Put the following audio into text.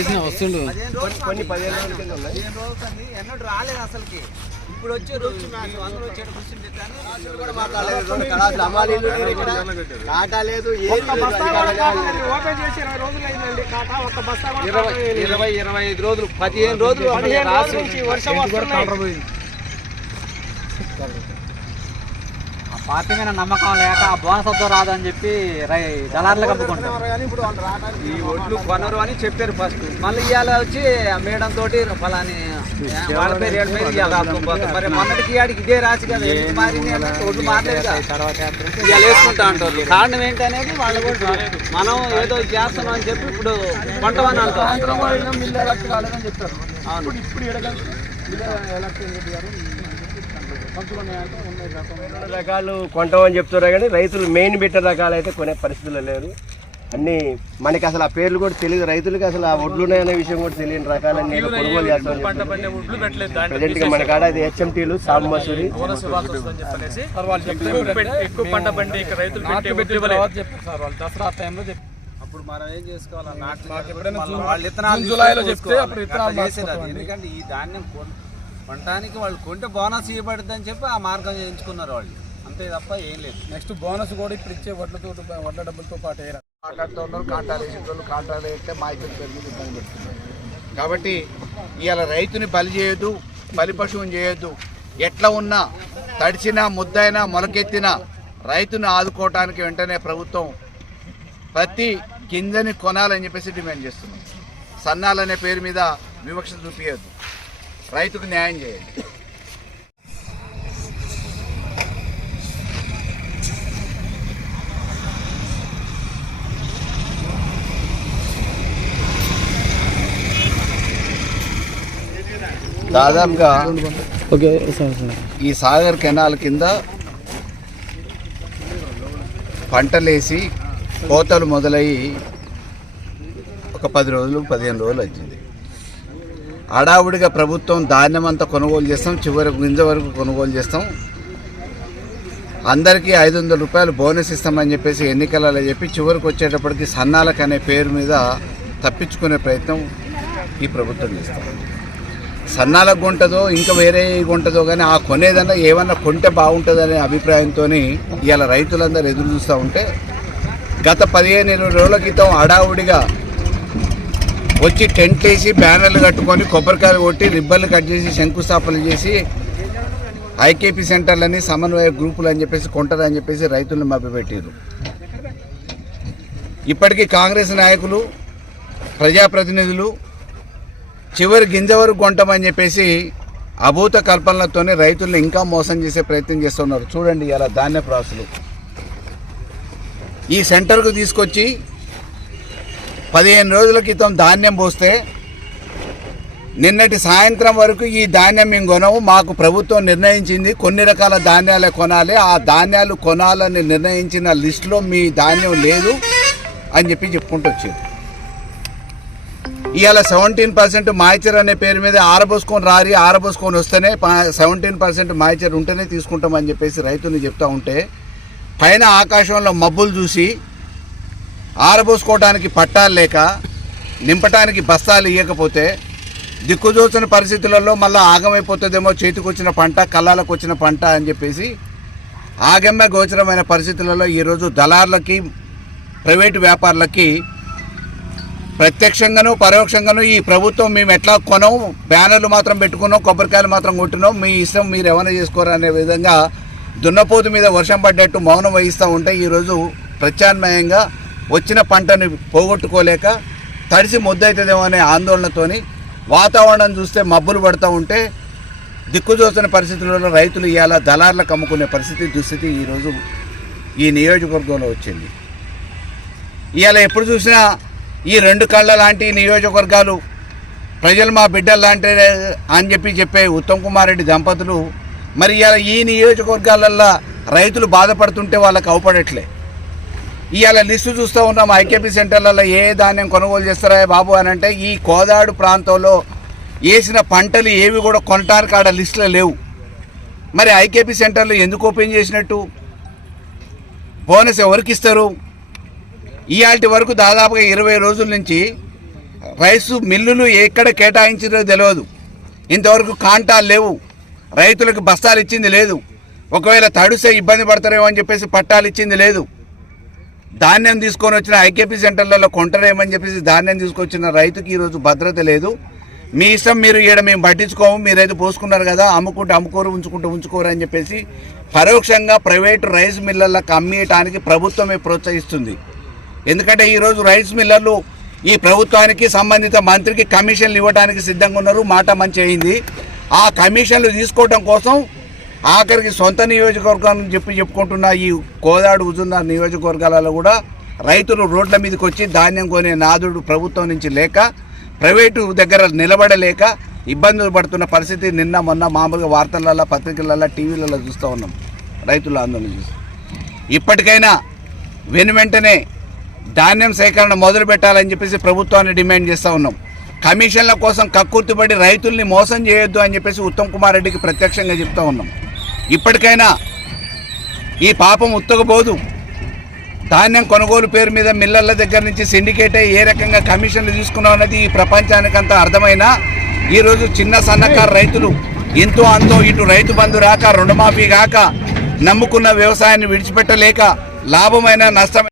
ఇచ్చిండు కొన్ని పదిహేను రోజుల కింద ఉన్నాయి. పదిహేను రోజులు అండి. ఎన్నడూ రాలేదు అసలుకి. ఇప్పుడు వచ్చారు మేము అందరూ వచ్చాడు కూర్చుంటే అసలు అమ్మాలీలు లేరు ఇక్కడ. కాటా లేదు ఏది లేదు. ఓపెన్ చేసి ఇరవై రోజులు అయిందండి కాటా. ఒక్క బస్తా కూడా ఇరవై ఐదు రోజులు పదిహేను రోజులు వర్షం. ఆ పార్టీ మీద నమ్మకం లేక ఆ బోనస్ వద్ద రాదని చెప్పి రై దళారులకు అమ్ముకుంటారు కానీ ఇప్పుడు వాళ్ళు రావడానికి ఈ ఒడ్లు కొనరు అని చెప్పారు ఫస్ట్. మళ్ళీ ఇవాళ వచ్చి ఆ మేడం తోటి ఫలాని వాళ్ళ పేరు ఏడు పేరు ఇవాళ రాసుకుపోతాం మరి మొన్నటికి ఆడికి ఇదే రాసి కదా మారింది ఒడ్లు మారలేదు ఇవాళ వేసుకుంటా అంటారు. కారణం ఏంటనేది వాళ్ళు కూడా మనం ఏదో చేస్తున్నాం అని చెప్పి ఇప్పుడు కొంటమని అంటాం అవును. ఇప్పుడు ఎడగలిసి ఎలక్షన్ గారు రకాలు కొంటామని చెప్తున్నారు కానీ రైతులు మెయిన్ బిట్ట రకాలు అయితే కొనే పరిస్థితులు లేరు అన్ని మనకి అసలు ఆ పేర్లు కూడా తెలియదు రైతులకి అసలు ఆ ఒడ్లు ఉన్నాయనే విషయం కూడా తెలియని రకాలన్నీ కొనుగోలు చేస్తామని ప్రజెంట్గా మన కాడ ఇది హెచ్ఎంటీలు సాగు మసూరి ఎక్కువ పంట పండి ఇక్కడ రైతులు పెట్టే వడ్లు ఇవ్వలేదు. అప్పుడు మనం ఏం చేసుకోవాలి జూన్ జూలైలో చెప్తే అప్పుడు అది. ఎందుకంటే ఈ ధాన్యం కొన్- కొనడానికి వాళ్ళు కొంటే బోనస్ ఇవ్వబడుద్ది అని చెప్పి ఆ మార్గం చేయించుకున్నారు వాళ్ళు. అంతే తప్ప ఏం లేదు. నెక్స్ట్ బోనస్ కూడా ఇప్పుడు ఇచ్చే వడ్లతో వడ్ల డబ్బులతో పాటు వేయరా కాంట్రాక్ట్ ఉన్నారు కాంట్రాక్ట్ వేసిన వాళ్ళు కాంట్రాక్ట్ వేస్తే మాయికల ఇబ్బంది పెడుతున్నారు. కాబట్టి ఇవాళ రైతుని బలి చేయొద్దు బలి పశువుని చేయొద్దు. ఎట్లా ఉన్నా తడిచిన ముద్దైనా మొలకెత్తిన రైతుని ఆదుకోవటానికి వెంటనే ప్రభుత్వం ప్రతి గింజని కొనాలని చెప్పేసి డిమాండ్ చేస్తున్నాం సన్నాలనే పేరు మీద వివక్ష చూపించద్దు రైతుకు న్యాయం చేయండి. దాదాపుగా ఓకే ఈ సాగర్ కెనాల్ కింద పంటలేసి కోతలు మొదలయ్యి ఒక పది రోజులు పదిహేను రోజులు వచ్చింది హడావుడిగా ప్రభుత్వం ధాన్యం అంతా కొనుగోలు చేస్తాం చివరి గింజ వరకు కొనుగోలు చేస్తాం. అందరికీ ఐదు వందల రూపాయలు బోనస్ ఇస్తామని చెప్పేసి ఎన్నికలలో చెప్పి చివరికి వచ్చేటప్పటికి సన్నాలకు అనే పేరు మీద తప్పించుకునే ప్రయత్నం ఈ ప్రభుత్వం చేస్తాం. సన్నాలకు ఉంటుందో ఇంకా వేరే ఉంటుందో కానీ ఆ కొనేదన్నా ఏమన్నా కొంటే బాగుంటుందనే అభిప్రాయంతో ఇవాళ రైతులందరూ ఎదురు చూస్తూ ఉంటే గత పదిహేను ఇరవై రోజుల క్రితం హడావుడిగా వచ్చి టెంట్ వేసి బ్యానర్లు కట్టుకొని కొబ్బరికాయలు కొట్టి రిబ్బన్లు కట్ చేసి శంకుస్థాపనలు చేసి ఐకేపీ సెంటర్లని సమన్వయ గ్రూపులు అని చెప్పేసి కొంటారని చెప్పేసి రైతులను మభ్యపెట్టారు ఇప్పటికీ కాంగ్రెస్ నాయకులు ప్రజాప్రతినిధులు చివరి గింజ వరకు కొంటామని చెప్పేసి అభూత కల్పనలతోనే రైతులను ఇంకా మోసం చేసే ప్రయత్నం చేస్తున్నారు. చూడండి ఇలా ధాన్య ప్రాసులు. ఈ సెంటర్కు తీసుకొచ్చి పదిహేను రోజుల క్రితం ధాన్యం పోస్తే నిన్నటి సాయంత్రం వరకు ఈ ధాన్యం మేము కొనము మాకు ప్రభుత్వం నిర్ణయించింది కొన్ని రకాల ధాన్యాలే కొనాలి ఆ ధాన్యాలు కొనాలని నిర్ణయించిన లిస్టులో మీ ధాన్యం లేదు అని చెప్పి చెప్పుకుంటూ వచ్చింది ఇవాళ సెవెంటీన్ పర్సెంట్ మాయిచర్ అనే పేరు మీద ఆరబోసుకొని రారి ఆరబోసుకొని వస్తేనే సెవెంటీన్ పర్సెంట్ మాయిచర్ ఉంటేనే తీసుకుంటామని చెప్పేసి రైతుని చెప్తా ఉంటే పైన ఆకాశంలో మబ్బులు చూసి ఆరబోసుకోవడానికి పట్టాలు లేక నింపటానికి బస్తాలు ఇవ్వకపోతే దిక్కుజోచిన పరిస్థితులలో మళ్ళీ ఆగమైపోతుందేమో చేతికొచ్చిన పంట కళ్ళాలకు వచ్చిన పంట అని చెప్పేసి ఆగమ్య గోచరమైన పరిస్థితులలో ఈరోజు దళార్లకి ప్రైవేటు వ్యాపారులకి ప్రత్యక్షంగాను పరోక్షంగాను ఈ ప్రభుత్వం మేము ఎట్లా కొనం బ్యానర్లు మాత్రం పెట్టుకున్నాం కొబ్బరికాయలు మాత్రం కొట్టినాం. మీ ఇష్టం మీరు ఏమైనా చేసుకోరు అనే విధంగా దున్నపోతు మీద వర్షం పడ్డట్టు మౌనం వహిస్తూ ఉంటే ఈరోజు ప్రత్యామ్నాయంగా వచ్చిన పంటని పోగొట్టుకోలేక తడిసి ముద్దవుతుందేమో అనే ఆందోళనతోని వాతావరణం చూస్తే మబ్బులు పడుతూ ఉంటే దిక్కుచూసిన పరిస్థితులలో రైతులు ఇవాళ దళార్లకు అమ్ముకునే పరిస్థితి దుస్థితి ఈరోజు ఈ నియోజకవర్గంలో వచ్చింది. ఇవాళ ఎప్పుడు చూసినా ఈ రెండు కళ్ళ లాంటి నియోజకవర్గాలు ప్రజలు మా బిడ్డలు లాంటి అని చెప్పి చెప్పే ఉత్తమ్ కుమార్ రెడ్డి దంపతులు మరి ఇలా ఈ నియోజకవర్గాలల్లో రైతులు బాధపడుతుంటే వాళ్ళకి అవపడట్లే. ఇవాళ లిస్టు చూస్తూ ఉన్నాం. ఐకేపీ సెంటర్లలో ఏ ధాన్యం కొనుగోలు చేస్తారా బాబు అని అంటే ఈ కోదాడు ప్రాంతంలో వేసిన పంటలు ఏవి కూడా కొనటానికి ఆడ లిస్టులో లేవు. మరి ఐకేపీ సెంటర్లు ఎందుకు ఓపెన్ చేసినట్టు? బోనస్ ఎవరికి ఇస్తారు? ఇవాటి వరకు దాదాపుగా ఇరవై రోజుల నుంచి రైసు మిల్లులు ఎక్కడ కేటాయించిందో తెలియదు. ఇంతవరకు కాంటాలు లేవు. రైతులకు బస్తాలు ఇచ్చింది లేదు. ఒకవేళ తడిసే ఇబ్బంది పడతారేమో అని చెప్పేసి పట్టాలు ఇచ్చింది లేదు. ధాన్యం తీసుకొని వచ్చిన ఐకేపీ సెంటర్లలో కొంటరేమని చెప్పేసి ధాన్యం తీసుకొచ్చిన రైతుకి ఈరోజు భద్రత లేదు. మీ ఇష్టం మీరు ఈడ మేము పట్టించుకోము మీరైతే పోసుకున్నారు కదా అమ్ముకుంటే అమ్ముకోరు ఉంచుకుంటే ఉంచుకోరు అని చెప్పేసి పరోక్షంగా ప్రైవేటు రైస్ మిల్లర్లకు అమ్మేయటానికి ప్రభుత్వమే ప్రోత్సహిస్తుంది. ఎందుకంటే ఈరోజు రైస్ మిల్లర్లు ఈ ప్రభుత్వానికి సంబంధిత మంత్రికి కమిషన్లు ఇవ్వడానికి సిద్ధంగా ఉన్నారు మాట మంచి అయింది. ఆ కమిషన్లు తీసుకోవడం కోసం ఆఖరికి సొంత నియోజకవర్గం చెప్పి చెప్పుకుంటున్న ఈ కోదాడు ఉజున్న నియోజకవర్గాలలో కూడా రైతులు రోడ్ల మీదకి వచ్చి ధాన్యం కొనే నాదుడు ప్రభుత్వం నుంచి లేక ప్రైవేటు దగ్గర నిలబడలేక ఇబ్బందులు పడుతున్న పరిస్థితి నిన్న మొన్న మామూలుగా వార్తలలో పత్రికలలో టీవీలలో చూస్తూ ఉన్నాం. రైతుల ఆందోళన చూసి. ఇప్పటికైనా వెను వెంటనే ధాన్యం సేకరణ మొదలు పెట్టాలని చెప్పేసి ప్రభుత్వాన్ని డిమాండ్ చేస్తూ ఉన్నాం. కమిషన్ల కోసం కక్కుర్తిపడి రైతుల్ని మోసం చేయొద్దు అని చెప్పేసి ఉత్తమ్ కుమార్ రెడ్డికి ప్రత్యక్షంగా చెప్తా ఉన్నాం. ఇప్పటికైనా ఈ పాపం ఉత్తగబోదు. ధాన్యం కొనుగోలు పేరు మీద మిల్లర్ల దగ్గర నుంచి సిండికేట్ అయ్యి ఏ రకంగా కమిషన్లు తీసుకున్నాం అనేది ఈ ప్రపంచానికంతా అర్థమైనా? ఈరోజు చిన్న సన్నకారు రైతులు ఎంతో అంతో ఇటు రైతు బంధు రాక రుణమాఫీ కాక నమ్ముకున్న వ్యవసాయాన్ని విడిచిపెట్టలేక లాభమైన నష్టం